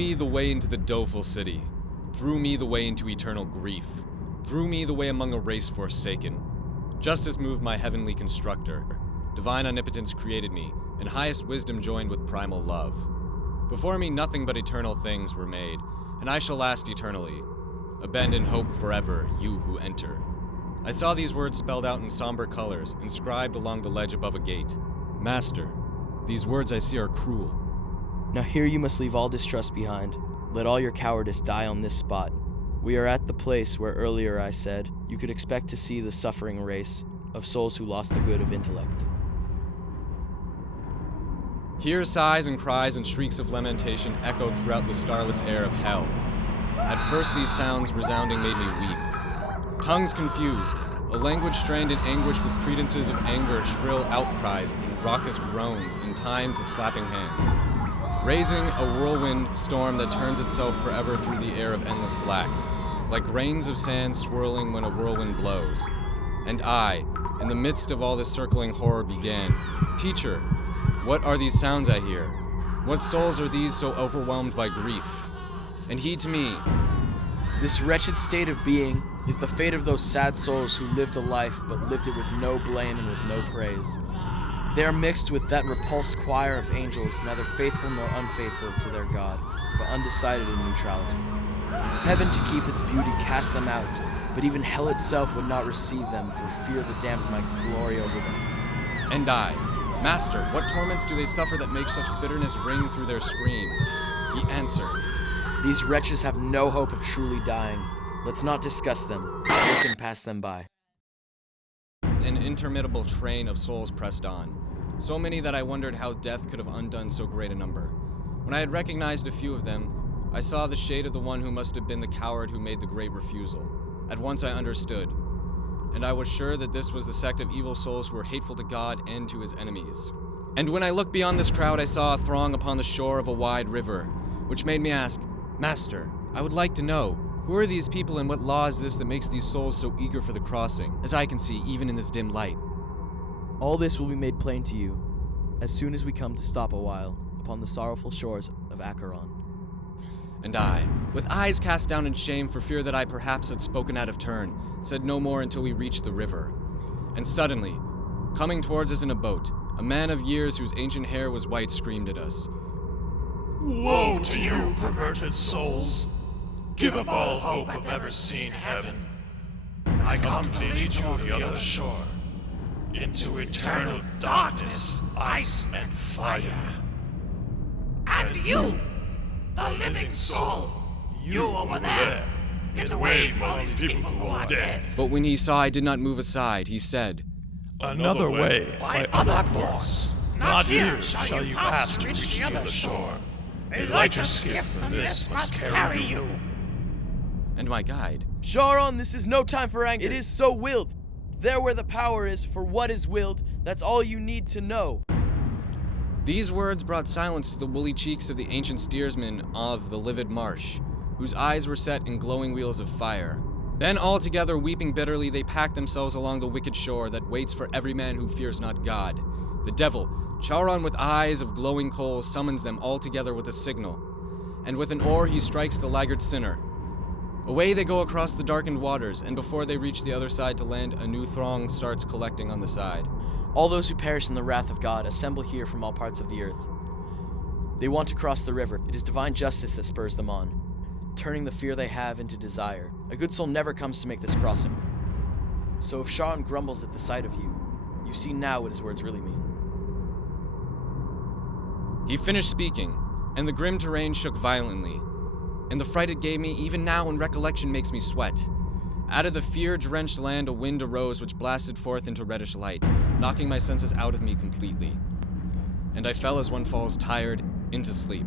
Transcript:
me the way into the doleful city, threw me the way into eternal grief, threw me the way among a race forsaken. Justice moved my heavenly constructor, divine omnipotence created me, and highest wisdom joined with primal love. Before me nothing but eternal things were made, and I shall last eternally. Abandon hope forever, you who enter. I saw these words spelled out in somber colors, inscribed along the ledge above a gate. Master, these words I see are cruel. Now here you must leave all distrust behind. Let all your cowardice die on this spot. We are at the place where earlier I said you could expect to see the suffering race of souls who lost the good of intellect. Here sighs and cries and shrieks of lamentation echoed throughout the starless air of hell. At first these sounds resounding made me weep. Tongues confused, a language strained in anguish with credences of anger, shrill outcries, and raucous groans in time to slapping hands. Raising a whirlwind storm that turns itself forever through the air of endless black, like grains of sand swirling when a whirlwind blows. And I, in the midst of all this circling horror, began, "Teacher, what are these sounds I hear? What souls are these so overwhelmed by grief?" And he to me, "This wretched state of being is the fate of those sad souls who lived a life but lived it with no blame and with no praise. They are mixed with that repulsed choir of angels, neither faithful nor unfaithful to their God, but undecided in neutrality. Heaven, to keep its beauty, cast them out, but even hell itself would not receive them for fear the damned might glory over them." And I, "Master, what torments do they suffer that make such bitterness ring through their screams?" He answered, "These wretches have no hope of truly dying. Let's not discuss them. We can pass them by." An interminable train of souls pressed on, so many that I wondered how death could have undone so great a number. When I had recognized a few of them, I saw the shade of the one who must have been the coward who made the great refusal. At once I understood, and I was sure that this was the sect of evil souls who were hateful to God and to his enemies. And when I looked beyond this crowd, I saw a throng upon the shore of a wide river, which made me ask, "Master, I would like to know, who are these people and what law is this that makes these souls so eager for the crossing, as I can see even in this dim light?" All this will be made plain to you as soon as we come to stop a while upon the sorrowful shores of Acheron. And I, with eyes cast down in shame for fear that I perhaps had spoken out of turn, said no more until we reached the river. And suddenly, coming towards us in a boat, a man of years whose ancient hair was white screamed at us, "Woe to you, perverted souls! Give up all hope of ever seeing heaven. I come to lead you to the other shore, into eternal darkness, ice, and fire. And you, the living soul, you over there, get away from all these people who are dead." But when he saw I did not move aside, he said, "Another way, by other course. Not here shall you pass to reach the other shore. A lighter skiff than this must carry you." And my guide, "Charon, this is no time for anger. It is so willed. There where the power is for what is willed, that's all you need to know." These words brought silence to the woolly cheeks of the ancient steersman of the livid marsh, whose eyes were set in glowing wheels of fire. Then all together, weeping bitterly, they packed themselves along the wicked shore that waits for every man who fears not God. The devil, Charon with eyes of glowing coals, summons them all together with a signal, and with an oar he strikes the laggard sinner. Away they go across the darkened waters, and before they reach the other side to land, a new throng starts collecting on the side. All those who perish in the wrath of God assemble here from all parts of the earth. They want to cross the river. It is divine justice that spurs them on, turning the fear they have into desire. A good soul never comes to make this crossing. So if Charon grumbles at the sight of you, you see now what his words really mean." He finished speaking, and the grim terrain shook violently, and the fright it gave me even now in recollection makes me sweat. Out of the fear-drenched land a wind arose which blasted forth into reddish light, knocking my senses out of me completely. And I fell as one falls tired into sleep.